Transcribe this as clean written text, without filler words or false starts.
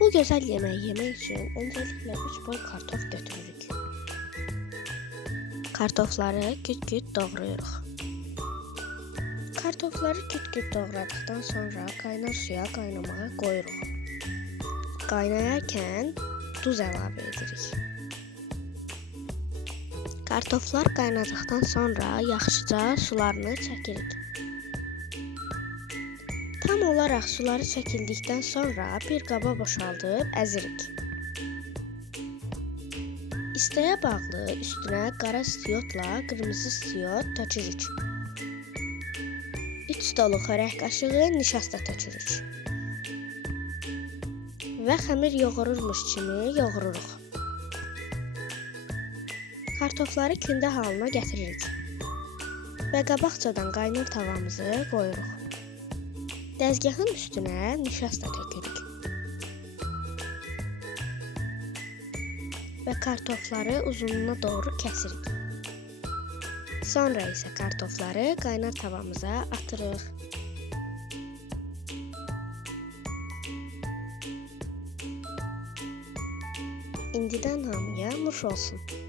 Bu gözəl yeməyi yemək üçün öncəliklə 3 boy kartof götürürük. Kartofları küt-küt doğrayırıq. Kartofları küt-küt doğradıktan sonra qaynar suya qaynamağa qoyuruq. Qaynayarkən duz əlavə edirik. Kartoflar qaynadıktan sonra yaxşıca sularını çəkirik. Tam olaraq suları çəkildikdən sonra bir qaba boşaldıb əzirik. İstəyə bağlı üstünə qara istiotla qırmızı istiot tökürük. 3 dolu xörək qaşığı nişasta tökürük. Və xəmir yoğururmuş kimi yoğururuq. Kartofları kündə halına gətiririk. Və qabaqcadan qaynar tavamızı qoyuruq. Dəzgahın üstünə nişasta tökürük. Və kartofları uzunluğuna doğru kəsirik. Sonra isə kartofları qaynar tavamıza atırıq. İndidən hamıya nuş olsun.